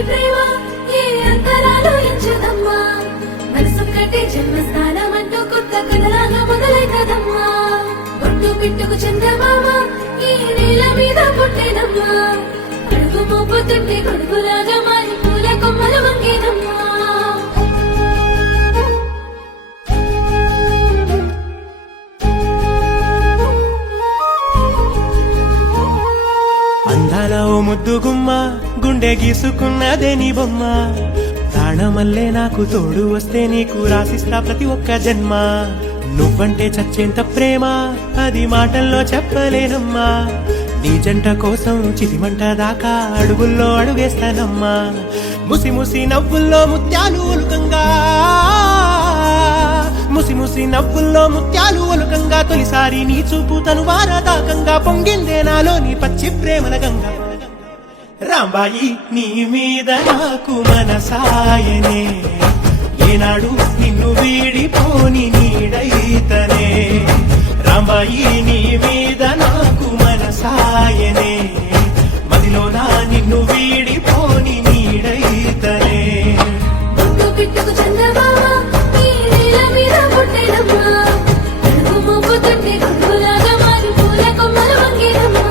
ప్రేమ ఏ అంతరాలు ఎంచదమ్మా మనసొక్కటే జన్మస్థానం అంటూ కొత్త కథలాగా మొదలైతదమ్మా ఒట్టు పిట్టుకు చందమామ ఈ నేల మీద పుట్టేనమ్మా అడుగు మోపుతుంటే గొడుగులాగా మారి పూల కొమ్మలు వంగేనమ్మా అందాల ఓ ముద్దు గుమ్మ గుండె గీసుకున్నదే నీ బొమ్మ ప్రాణమల్లే నాకు తోడు వస్తే నీకు రాసిస్తా ప్రతి ఒక్క జన్మ నువ్వంటే చచ్చేంత ప్రేమ అది మాటల్లో చెప్పలేనమ్మా నీ జంట కోసం చితిమంట దాకా అడుగుల్లో అడుగేస్తానమ్మా ముసి ముసి నవ్వుల్లో ముత్యాలు ఒలుకంగా ముసి ముసి నవ్వుల్లో ముత్యాలు ఒలుకంగా తొలిసారి నీ చూపు తను వారదాకంగా పొంగిందే నాలో నీ పచ్చి ప్రేమల గంగా రాంబాయి నీ మీద నాకు మనసాయనే ఏనాడు నిన్ను వీడిపోని నీడైతనే రాంబాయి నీ మీద నాకు మనసాయనే మదిలోనా నిన్ను వీడిపోని నీడైతనే ఒట్టు పిట్టుకు చందమామ ఈ నేల మీద పుట్టేనమ్మా అడుగు మోపుతుంటే గొడుగులాగా మారి పూల కొమ్మలు వంగేనమ్మా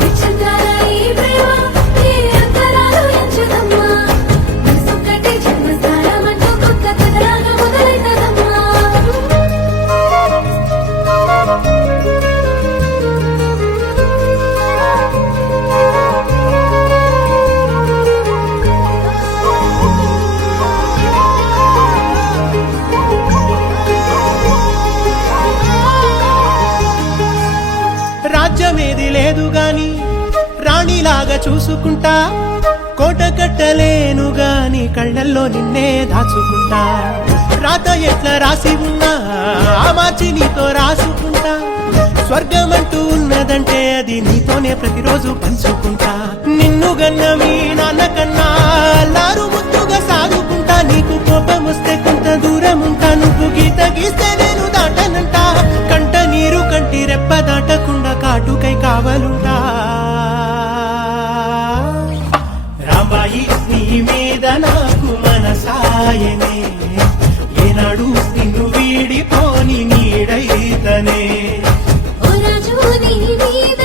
విచిత్రాల ఈ ప్రేమ ఏ అంతరాలు ఎంచదమ్మా మనసొక్కటే జన్మస్థానం అంటూ కొత్త కథలాగా మొదలైతదమ్మా రాజ్యమేది లేదు గాని రాణిలాగా చూసుకుంటా కోట కట్టలేను గాని కళ్ళల్లో నిన్నే దాచుకుంటా రాత ఎట్లా రాసి ఉన్నా ఆ మార్చి నీతో రాసుకుంటా స్వర్గమంటూ ఉన్నదంటే అది నీతోనే ప్రతిరోజు పంచుకుంటా నిన్ను గన్న మీ నాన్న కన్నా లారు ముద్దుగా సాగుకుంటా నీకు కోపం వస్తే కొంత దూరం ఉంటా నువ్వు గీత గీస్తే నేను దాటనంట కంట నీరు కంటి రెప్ప దాటకుండా కాటుకై కావలుంటా రాంబాయి నీ మీద నాకు మనసాయనే ఏనాడు నిన్ను వీడిపోని నీడైతనే ఓ రాజు నీ మీద